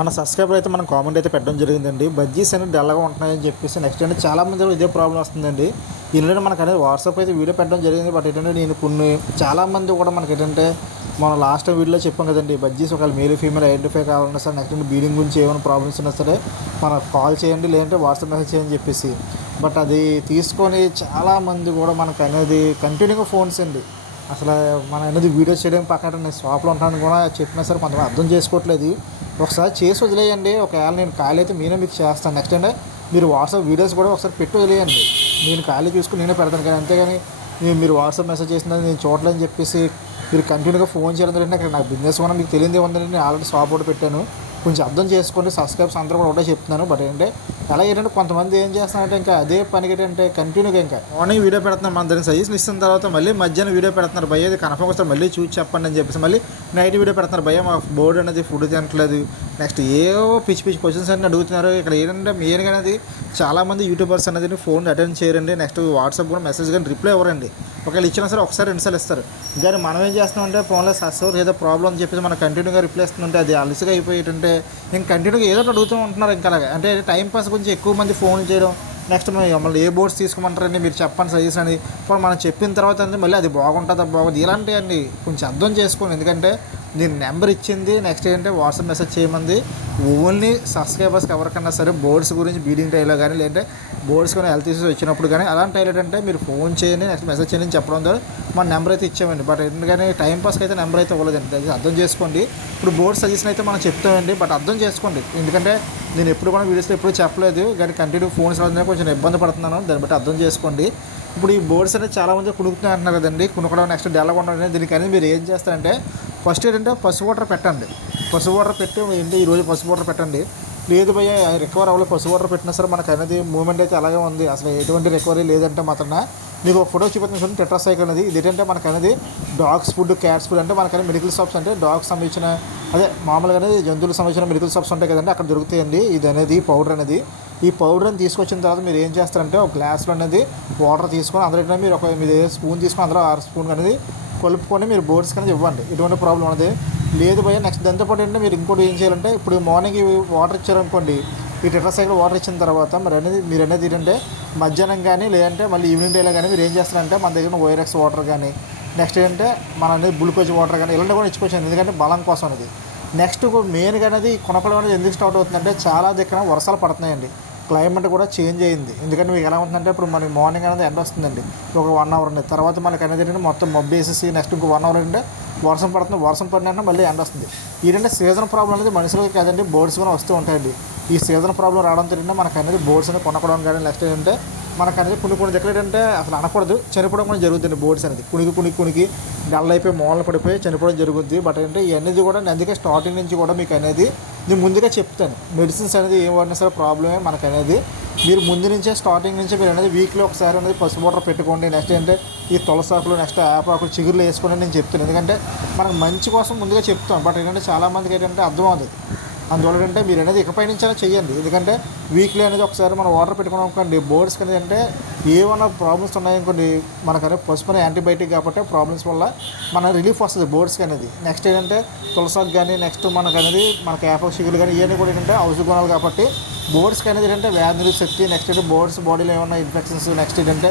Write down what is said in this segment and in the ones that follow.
మన సబ్స్క్రైబర్ అయితే మనం కామెంట్ అయితే పెట్టడం జరిగిందండి. బజ్జీస్ అనేది డల్గా ఉంటున్నాయని చెప్పేసి నెక్స్ట్ అంటే చాలా మంది ఇదే ప్రాబ్లం వస్తుందండి. ఏంటంటే మనకు అనేది వాట్సాప్ అయితే వీడియో పెట్టడం జరిగింది. బట్ ఏంటంటే నేను కొన్ని చాలా మంది కూడా మనకి ఏంటంటే మనం లాస్ట్ వీడియోలో చెప్పాం కదండి బజ్జీస్ ఒకవేళ మేల్ ఫీమేల్ ఐడెంటిఫై కావాలన్నా సరే నెక్స్ట్ బీడింగ్ గురించి ఏమైనా ప్రాబ్లమ్స్ ఉన్నా సరే మనకు కాల్ చేయండి లేదంటే వాట్సాప్ మెసేజ్ చేయని చెప్పేసి. బట్ అది తీసుకొని చాలామంది కూడా మనకు అనేది కంటిన్యూగా ఫోన్స్ అండి. అసలు మన అనేది వీడియో చేయడం పక్కన నేను షాప్లో ఉంటాను కూడా చెప్పినా సరే కొంతమంది అర్థం చేసుకోవట్లేదు. ఒకసారి చేసి వదిలేయండి. ఒకవేళ నేను ఖాళీ అయితే నేనే మీకు చేస్తాను. నెక్స్ట్ అంటే మీరు వాట్సాప్ వీడియోస్ కూడా ఒకసారి పెట్టి వదిలేయండి. నేను ఖాళీ చూసుకుని నేనే పెడతాను కానీ అంతేగాని నేను మీరు వాట్సాప్ మెసేజ్ చేసినది నేను చూడలేదని చెప్పేసి మీరు కంటిన్యూగా ఫోన్ చేయడం జరిగింది. అక్కడ నాకు బిజినెస్ కూడా మీకు తెలియదే ఉందని నేను ఆల్రెడీ షాప్ కూడా పెట్టాను. కొంచెం అర్థం చేసుకోండి. సబ్స్క్రైబ్స్ అందరూ కూడా ఒకటే చెప్తున్నాను. బట్ ఏంటంటే అలా ఏంటంటే కొంతమంది ఏం చేస్తున్నారంటే ఇంకా అదే పనికి ఏంటంటే కంటిన్యూగా ఇంకా మార్నింగ్ వీడియో పెడుతున్నారు మన దగ్గర సజెషన్ ఇస్తున్న తర్వాత మళ్ళీ మధ్యాహ్నం వీడియో పెడుతున్నారు భయ్య అది కన్ఫర్మ్ వస్తారు మళ్ళీ చూసి చెప్పండి అని చెప్పేసి మళ్ళీ నైట్ వీడియో పెడుతున్నారు భయ్య మా బోర్డు అనేది ఫుడ్ తినట్లేదు. నెక్స్ట్ ఏవో పిచ్చి పిచ్చి క్వశ్చన్స్ అన్ని అడుగుతున్నారు. ఇక్కడ ఏంటంటే మెయిన్గా అనేది చాలామంది యూట్యూబర్స్ అనేది ఫోన్ అటెండ్ చేయరండి. నెక్స్ట్ వాట్సాప్ కూడా మెసేజ్ కానీ రిప్లై ఇవ్వరండి. ఒకవేళ ఇచ్చినా సరే ఒకసారి రెండుసార్లు ఇస్తారు. కానీ మనం ఏం చేస్తున్నామంటే ఫోన్లో సస్సోర్ ఏదో ప్రాబ్లం అని చెప్పేసి మనం కంటిన్యూగా రిప్లై ఇస్తుంటే అది అలసిగా అయిపోయేటంటే ఇంక కంటిన్యూగా ఏదో అడుగుతూ ఉంటున్నారు ఇంకా అలాగా. అంటే టైం పాస్ గురించి ఎక్కువ మంది ఫోన్ చేయడం నెక్స్ట్ మమ్మల్ని ఏ బోర్డ్స్ తీసుకోమంటారండి? మీరు చెప్పండి సజెషన్ అని. ఇప్పుడు మనం చెప్పిన తర్వాత అండి మళ్ళీ అది బాగుంటుందా బాగుంది? ఇలాంటివన్నీ కొంచెం అర్థం చేసుకోండి. ఎందుకంటే నేను నెంబర్ ఇచ్చింది నెక్స్ట్ ఏంటంటే వాట్సాప్ మెసేజ్ చేయమంది. ఓన్లీ సబ్స్క్రైబర్స్కి ఎవరికన్నా సరే బోర్డ్స్ గురించి బీడింగ్ టైలో కానీ లేదంటే బోర్డ్స్ కానీ హెల్త్ ఇష్యూస్ వచ్చినప్పుడు కానీ అలాంటి టైలర్ అంటే మీరు ఫోన్ చేయండి నెక్స్ట్ మెసేజ్ చేయండి అని చెప్పడం ద్వారా మన నెంబర్ అయితే ఇచ్చామండి బట్ ఎందుకంటే టైంపాస్కి అయితే నెంబర్ అయితే ఇవ్వలేదండి దయచేసి అర్థం చేసుకోండి. ఇప్పుడు బోర్డ్ సజెషన్ అయితే మనం చెప్తామండి. బట్ అర్థం చేసుకోండి. ఎందుకంటే నేను ఎప్పుడు కూడా వీడియోస్లో ఎప్పుడు చెప్పలేదు. కానీ కంటిన్యూ ఫోన్స్ రావడం కొంచెం ఇబ్బంది పడుతున్నాను. దాన్ని బట్టి అర్థం చేసుకోండి. ఇప్పుడు ఈ బోర్డ్స్ అనేది చాలా మంది కుడుకుతున్నాయి అంటున్నారు కదండి. కునుకడం నెక్స్ట్ డెవలప్ ఉండడం దీనికి మీరు ఏం చేస్తారంటే ఫస్ట్ ఏంటంటే పసుపు వాటర్ పెట్టండి. పసుపు వాటర్ పెట్టి ఏంటి ఈరోజు పసుపు వాటర్ పెట్టండి. లేదు భయ్య రికవర్ అవ్వలేదు. పసుపు వాటర్ పెట్టినా సరే మనకు అనేది మూమెంట్ అయితే అలాగే ఉంది. అసలు ఎటువంటి రికవరీ లేదంటే మాత్రం మీకు ఒక ఫోటో చూపించిన చూడండి టెట్రాసైకిల్ అనేది ఇది ఏంటంటే మనకు అనేది డాగ్స్ ఫుడ్ క్యాట్స్ ఫుడ్ అంటే మనకనే మెడికల్ షాప్స్ అంటే డాగ్స్ సంబంధించిన అదే మామూలుగా అనేది జంతువులకు సంబంధించిన మెడికల్ షాప్స్ ఉంటాయి కదండి అక్కడ దొరుకుతాయండి. ఇది అనేది పౌడర్ అనేది. ఈ పౌడర్ని తీసుకొచ్చిన తర్వాత మీరు ఏం చేస్తారంటే ఒక గ్లాస్లో అనేది వాటర్ తీసుకొని అందులో మీరు ఒక మీరు స్పూన్ తీసుకొని అందులో ఆరు స్పూన్ అనేది కలుపుకొని మీరు బోర్డ్స్ అనేది ఇవ్వండి. ఎటువంటి ప్రాబ్లం అనేది లేదు భయ నెక్స్ట్ దాంతోపాటు ఏంటంటే మీరు ఇంకోటి ఏం చేయాలంటే ఇప్పుడు మార్నింగ్ వాటర్ ఇచ్చారనుకోండి ఈ టెట్రాసైకిల్ వాటర్ ఇచ్చిన తర్వాత మరి అనేది మీరు అనేది ఏంటంటే మధ్యాహ్నం కానీ లేదంటే మళ్ళీ ఈవినింగ్ డేలో కానీ మీరు ఏం చేస్తారంటే మన దగ్గర ఓఆర్ఎక్స్ వాటర్ కానీ నెక్స్ట్ ఏంటంటే మన అనేది గ్లూకోజ్ వాటర్ కానీ ఇలాంటి కూడా ఇచ్చుకోవచ్చు ఎందుకంటే బలం కోసం అనేది. నెక్స్ట్ మెయిన్గా అనేది కొనపడం అనేది ఎందుకు స్టార్ట్ అవుతుందంటే చాలా దగ్గర వర్షాలు పడుతున్నాయండి. క్లైమేట్ కూడా చేంజ్ అయింది. ఎందుకంటే మీకు ఎలా ఉంటుందంటే ఇప్పుడు మనకి మార్నింగ్ అనేది ఎండ వస్తుందండి. ఒక వన్ అవర్ ఉంది తర్వాత మనకి అనేది ఏంటంటే మొత్తం మబ్బు వేసేసి నెక్స్ట్ ఇంకో వన్ అవర్ అంటే వర్షం పడుతుంది. వర్షం పడినా మళ్ళీ ఎండ వస్తుంది. ఏంటంటే సీజన్ ప్రాబ్లం అనేది మనుషులకి కాదండి బోర్డ్స్ కూడా వస్తూ ఉంటాయండి. ఈ సీజన్ ప్రాబ్లం రావడంతో ఏంటంటే మనకు అనేది బోర్డ్స్ అనేది కొనకడం కానీ నెక్స్ట్ ఏంటంటే మనకు అనేది కొన్ని కొన్ని దగ్గర ఏంటంటే అసలు అనకూడదు. చనిపోవడం కూడా జరుగుతుంది బోర్డ్స్ అనేది. కునికి కునికి కునికి డల్ అయిపోయి మూలన పడిపోయి చనిపోవడం జరుగుతుంది బట్ అంటే ఇవన్నీ కూడా అందుకే స్టార్టింగ్ నుంచి కూడా మీకు అనేది నేను ముందుగా చెప్తాను. మెడిసిన్స్ అనేది ఏం వాడినా సరే ప్రాబ్లమే మనకు అనేది మీరు ముందు నుంచే స్టార్టింగ్ నుంచి మీరు అనేది వీక్లో ఒకసారి అనేది పసుపు వాటర్ పెట్టుకోండి. నెక్స్ట్ ఏంటంటే ఈ తులసాకులు నెక్స్ట్ ఆపాకులు చిగురులు వేసుకోండి నేను చెప్తాను ఎందుకంటే మనకు మంచి కోసం ముందుగా చెప్తాం బట్ ఏంటంటే చాలామందికి ఏంటంటే అర్థం అవుతుంది అందువల్ల అంటే మీరు అనేది ఇకపై నుంచి అయినా చేయండి ఎందుకంటే వీక్లీ అనేది ఒకసారి మనం వాటర్ పెట్టుకున్నాం అనుకోండి బోర్డ్స్ అనేది అంటే ఏమైనా ప్రాబ్లమ్స్ ఉన్నాయనుకోండి మనకనే పసుపు యాంటీబయాటిక్ కాబట్టి ప్రాబ్లమ్స్ వల్ల మన రిలీఫ్ వస్తుంది బోర్డ్స్కి అనేది. నెక్స్ట్ ఏంటంటే తులసాకు కానీ నెక్స్ట్ మనకు అనేది మనకి యాపక్ కానీ ఇవన్నీ కూడా ఏంటంటే ఔషధ గుణాలు కాబట్టి బోర్డ్స్కి అనేది ఏంటంటే వ్యాధులు శక్తి నెక్స్ట్ ఏంటంటే బోర్డ్స్ బాడీలో ఏమైనా ఇన్ఫెక్షన్స్ నెక్స్ట్ ఏంటంటే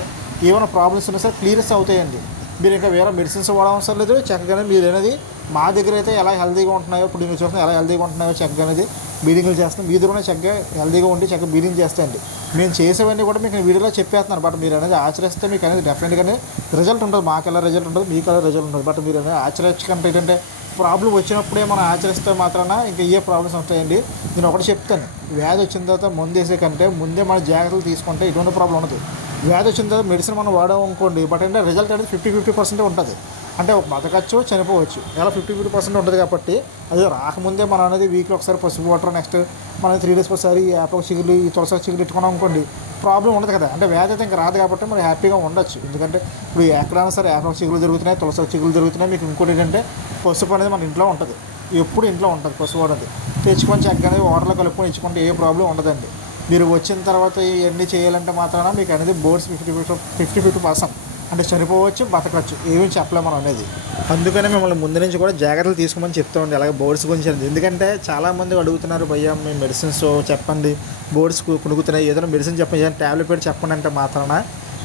ఏమైనా ప్రాబ్లమ్స్ ఉన్నా సరే క్లియర్స్ అవుతాయండి. మీరు ఇంకా వేరే మెడిసిన్స్ వాడవసరం లేదు. చక్కగానే మీరు అనేది మా దగ్గర అయితే ఎలా హెల్తీగా ఉంటున్నాయో ఇప్పుడు మీరు చూస్తున్నా ఎలా హెల్తీగా ఉంటున్నాయో చక్కగా అనేది బీడింగ్లు చేస్తాం మీ దగ్గర చక్కగా హెల్తీగా ఉండి చక్కగా బీడింగ్ చేస్తాయండి. మేము చేసేవన్నీ కూడా మీకు వీడియోలో చెప్పేస్తున్నాను. బట్ మీరు అనేది ఆచరిస్తే మీకు అనేది డెఫినెట్గానే రిజల్ట్ ఉంటుంది. మాకు ఎలా రిజల్ట్ ఉంటుంది మీకు ఎలా రిజల్ట్ ఉంటుంది. బట్ మీరు అనేది ఆచరించకంటే ఏంటంటే ప్రాబ్లం వచ్చినప్పుడే మనం ఆచరిస్తే మాత్రాన ఇంకా ఏ ప్రాబ్లమ్స్ ఉంటాయండి నేను ఒకటి చెప్తాను. వ్యాధి వచ్చిన తర్వాత ముందేసే కంటే ముందే మన జాగ్రత్తలు తీసుకుంటే ఎటువంటి ప్రాబ్లం ఉండదు. వ్యాధి వచ్చిన తర్వాత మెడిసిన్ మనం వాడాం అనుకోండి బట్ అంటే రిజల్ట్ అనేది ఫిఫ్టీ ఫిఫ్టీ పర్సెంట్ ఉంటుంది. అంటే బతకచ్చు చనిపోవచ్చు. ఎలా ఫిఫ్టీ ఫిఫ్టీ పర్సెంట్ ఉంటుంది కాబట్టి అది రాకముందే మనం అనేది వీక్లో ఒకసారి పసుపు వాటర్ నెక్స్ట్ మనం త్రీ డేస్ ఒకసారి యాప చిగురు ఈ తులసి చిగురు పెట్టుకున్నాం అనుకోండి ప్రాబ్లం ఉండదు కదా. అంటే వ్యాధి అయితే ఇంకా రాదు కాబట్టి మనం హ్యాపీగా ఉండొచ్చు. ఎందుకంటే ఇప్పుడు ఎక్కడైనా సరే యాప చిగులు జరుగుతున్నాయి తులసి చిగులు జరుగుతున్నాయి మీకు ఇంకోటి ఏంటంటే పసుపు అనేది మన ఇంట్లో ఉంటుంది. ఎప్పుడు ఇంట్లో ఉంటుంది పసుపు అనేది. తెచ్చుకొని చక్కగా వాటర్లో కలుపుకొని ఇచ్చుకుంటే ఏ ప్రాబ్లం ఉండదండి. మీరు వచ్చిన తర్వాత ఇవన్నీ చేయాలంటే మాత్రాన మీకు అనేది boards fifty fifty fifty fifty percent. అంటే చనిపోవచ్చు బతకచ్చు ఏమీ చెప్పలేము మనం అనేది. అందుకనే మిమ్మల్ని ముందు నుంచి కూడా జాగ్రత్తలు తీసుకోమని చెప్తూ ఉండే అలాగే బోర్డ్స్ గురించి అనేది. ఎందుకంటే చాలామంది అడుగుతున్నారు భయ్యా మీ మెడిసిన్స్ చెప్పండి. బోర్డ్స్ కుణుకుతున్నాయి ఏదైనా మెడిసిన్ చెప్పండి. ఏదైనా ట్యాబ్లెట్ పెట్టి చెప్పండి అంటే మాత్రాన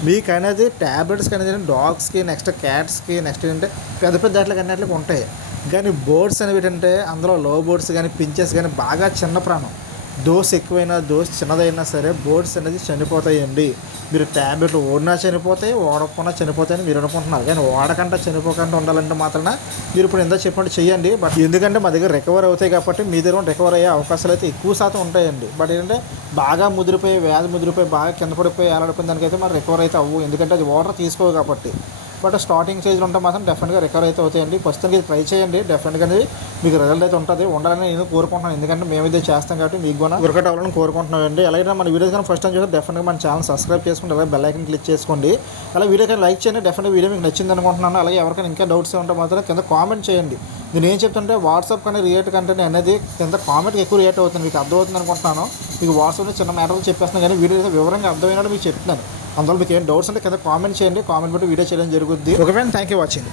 మీకు అనేది ట్యాబ్లెట్స్కి అనేది డాగ్స్కి నెక్స్ట్ క్యాట్స్కి నెక్స్ట్ ఏంటంటే పెద్ద పెద్ద అట్లకి అన్నట్లకి ఉంటాయి. కానీ బోర్డ్స్ అనేవి ఏంటంటే అందులో లో బోర్డ్స్ కానీ పించెస్ కానీ బాగా చిన్న ప్రాణం. డోస్ ఎక్కువైనా డోస్ చిన్నదైనా సరే బోర్డ్స్ అనేది చనిపోతాయండి. మీరు ట్యాబ్లెట్లు ఓడినా చనిపోతాయి ఓడకుండా చనిపోతాయని మీరు అనుకుంటున్నారు. కానీ ఓడకుండా చనిపోకుండా ఉండాలంటే మాత్రం మీరు ఇప్పుడు ఎంత చెప్పండి చెయ్యండి. బట్ ఎందుకంటే మా దగ్గర రికవర్ అవుతాయి కాబట్టి మీ దగ్గర రికవర్ అయ్యే అవకాశాలు అయితే ఎక్కువ శాతం ఉంటాయండి. బట్ ఏంటంటే బాగా ముదిరిపోయి వ్యాధి ముదిరిపోయి బాగా కింద పడిపోయి ఏలాడిపోయిన దానికైతే మరి రికవర్ అయితే అవ్వు. ఎందుకంటే అది వాటర్ తీసుకోవు కాబట్టి. బట్ స్టార్టింగ్ స్టేజ్లో ఉంటే మాత్రం డెఫినెట్గా రికవర్ అయితే అవుతాయండి. ప్రస్తుతానికి ఇది ట్రై చేయండి. డెఫినెట్గా అనేది మీకు రిజల్ట్ అయితే ఉంటుంది. ఉండాలని నేను కోరుకుంటున్నాను. ఎందుకంటే మేము ఇదే చేస్తాం కాబట్టి మీకు కూడా వర్కౌట్ అవ్వాలని కోరుకుంటున్నాం అండి అలాగే మన వీడియోస్ కానీ ఫస్ట్ టైం చూస్తే డెఫినెట్గా మన ఛానల్ సబ్స్క్రైబ్ చేసుకోండి. అలాగే బెల్ ఐకన్ క్లిక్ చేసుకోండి. అలాగే వీడియో కానీ లైక్ చేయండి. డెఫినెట్గా వీడియో మీకు నచ్చింది అనుకుంటున్నాను. అలాగే ఎవరికైనా ఇంకా డౌట్స్ ఉంటే మాత్రం కింద కామెంట్ చేయండి. నేను ఏం చెప్తుంటే వాట్సాప్ కన్నా రియేట్ కంటెంట్ అనేది కింద కామెంట్కి ఎక్కువ రియేట్ అవుతుంది. మీకు అర్థమవుతుంది అనుకుంటున్నాను. మీకు వాట్సాప్లో చిన్న మ్యాటర్లు చెప్పేస్తున్నాను కానీ వీడియో వివరంగా అర్థమైనట్టు మీకు చెప్తున్నాను. అందులో మీకు ఏం డౌట్స్ ఉంటే కింద కామెంట్ చేయండి. కామెంట్ బట్టి వీడియో చేయడం జరుగుద్ది. Okay thank you watching